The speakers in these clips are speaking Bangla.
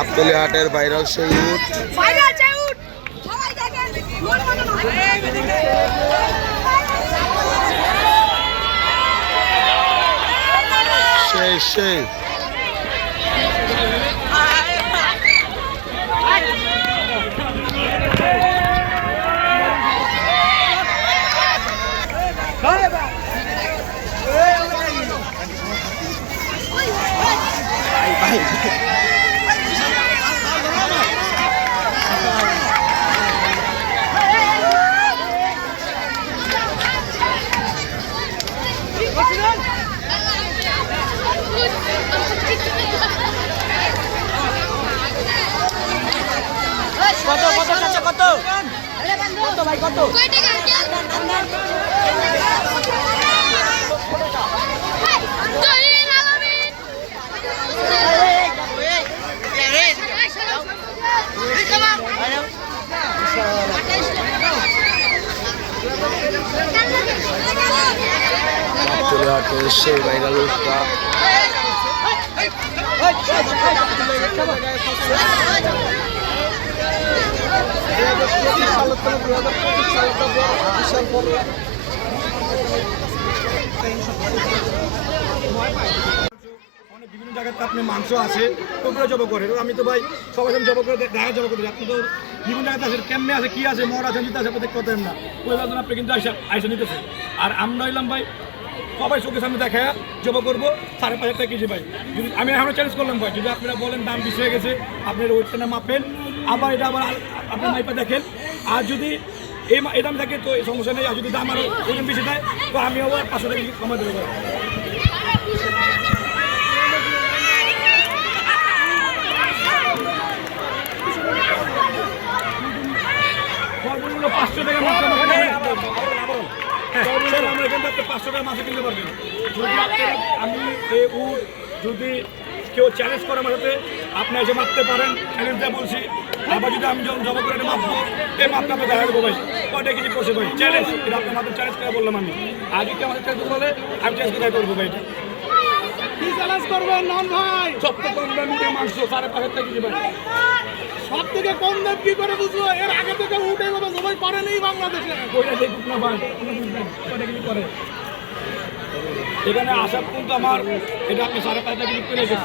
গাবতলি হাটের ভাইরাল সেই উট। সেই সেই। কত কত চাচা কত কত ভাই কত সেই বিভিন্ন জায়গাতে আপনি মাংস আছে ওগুলো জব করে। আমি তো ভাই, সবাই জব করে দেখা জব করে আপনি তো বিভিন্ন জায়গাতে কেমনে আছে কি আছে মর আছে, নিতে আছে আপনি দেখতে পারেন না। ওই জন্য আপনি কিন্তু আইসা নিতেছে। আর আমরা হইলাম ভাই, সবাই চোখের সামনে দেখা জব করব, সাড়ে পাঁচ হাজার কেজি ভাই। যদি আমি এখনও চ্যালেঞ্জ করলাম ভাই, যদি আপনারা বলেন দাম বেশি হয়ে গেছে, আপনার ওইটা না মাপেন। আবার এটা আবার আপনার মাইপা দেখেন আর যদি এই এই দাম থাকে, তো এই সমস্যা নেই। আর যদি দাম আরও ওজন বেশি দেয়, তো আমি আবার পাঁচশো টাকা কমা দেবো। পাঁচশো থেকে পাঁচশো টাকা কিনতে যদি আমি এ উট যদি কেউ চ্যালেঞ্জ করে আমার সাথে আপনি এসে মাপতে পারেন দেওয়া বলছি। আবার যদি আমি যখন জমা করে মাপবো এই মাপটা আমরা দেখা দেবো ভাই। কয়টা কিছু বসে ভাই। চ্যালেঞ্জ এটা আপনার মাত্র চ্যালেঞ্জ করে বললাম আমি। আগে আমাদের চ্যালেঞ্জ বলে? আমি চ্যালেঞ্জ করে করব ভাই এটা? কি চ্যালেঞ্জ করবেন নন ভাই? সব থেকে কম দামি মাংস সাড়ে পাঁচ হাজার টাকা ভাই। সব থেকে কম দাম কি করে বুঝব এর আগে থেকে উঠে সবাই বাংলাদেশে। ওইটা দেখুক না ভাই কোনো বুঝবেন ওইটা কিছু করে? এখানে আসা পর্যন্ত আমার এটা আপনি সাড়ে পাঁচ টাকা করে গেছে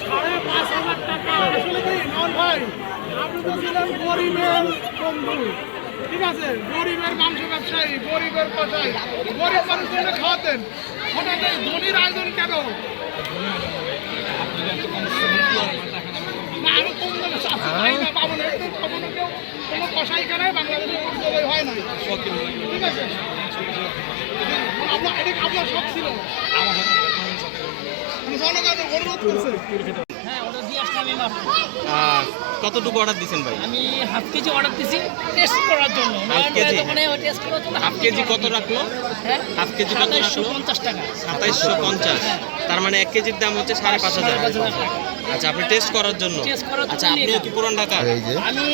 সাড়ে পাঁচ হাজার টাকা আসলে কি নন ভাই আপনি তো ছিলেন গরিবের বন্ধু ঠিক আছে গরিবের মাংস ব্যবসায়ী গরিবের কষাই গরিব মানুষদের খাওয়াতেন হঠাৎ এই ধনির আয়োজন কেন তাই না, পাবো না। কখনো কেউ কোনো বাংলাদেশে কোনো হয় নাই। ঠিক আছে? আপনার- এটা আপনার শখ ছিল? জনগণের অনুরোধ করছি। হ্যাঁ কতটুকু অর্ডার দিচ্ছেন ভাই? আমি হাফ কেজি অর্ডার দিছি টেস্ট করার জন্য। Half KG? মানে টেস্ট করার জন্য হাফ কেজি কত রাখল? হ্যাঁ হাফ কেজি সাতাইশশো পঞ্চাশ টাকা। সাতাইশশো পঞ্চাশ। তার মানে এক কেজির দাম হচ্ছে সাড়ে পাঁচ হাজার। আচ্ছা আপনি টেস্ট করার জন্য। টেস্ট করার জন্য আচ্ছা আপনি কি পুরান ঢাকা আমি